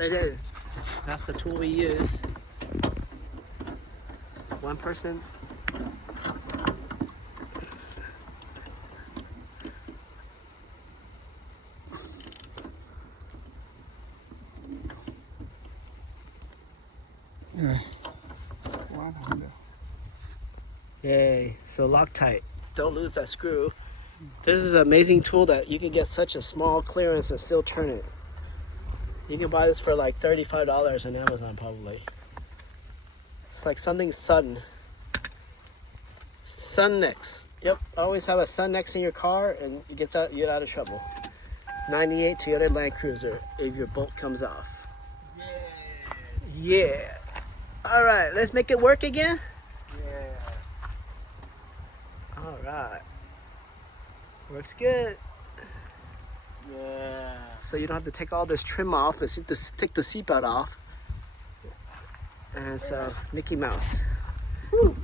Right there. That's the tool we use. One person. Yay. So Loctite. Don't lose that screw. This is an amazing tool that you can get such a small clearance and still turn it. You can buy this for like $35 on Amazon probably. It's like something Sun. Sunnex. Yep, always have a Sunnex in your car and you get out of trouble. 98 Toyota Land Cruiser if your bolt comes off. Yeah. All right, let's make it work again. Yeah. All right. Works good. Yeah. So you don't have to take all this trim off and take the seatbelt off. And so, Mickey Mouse. Woo.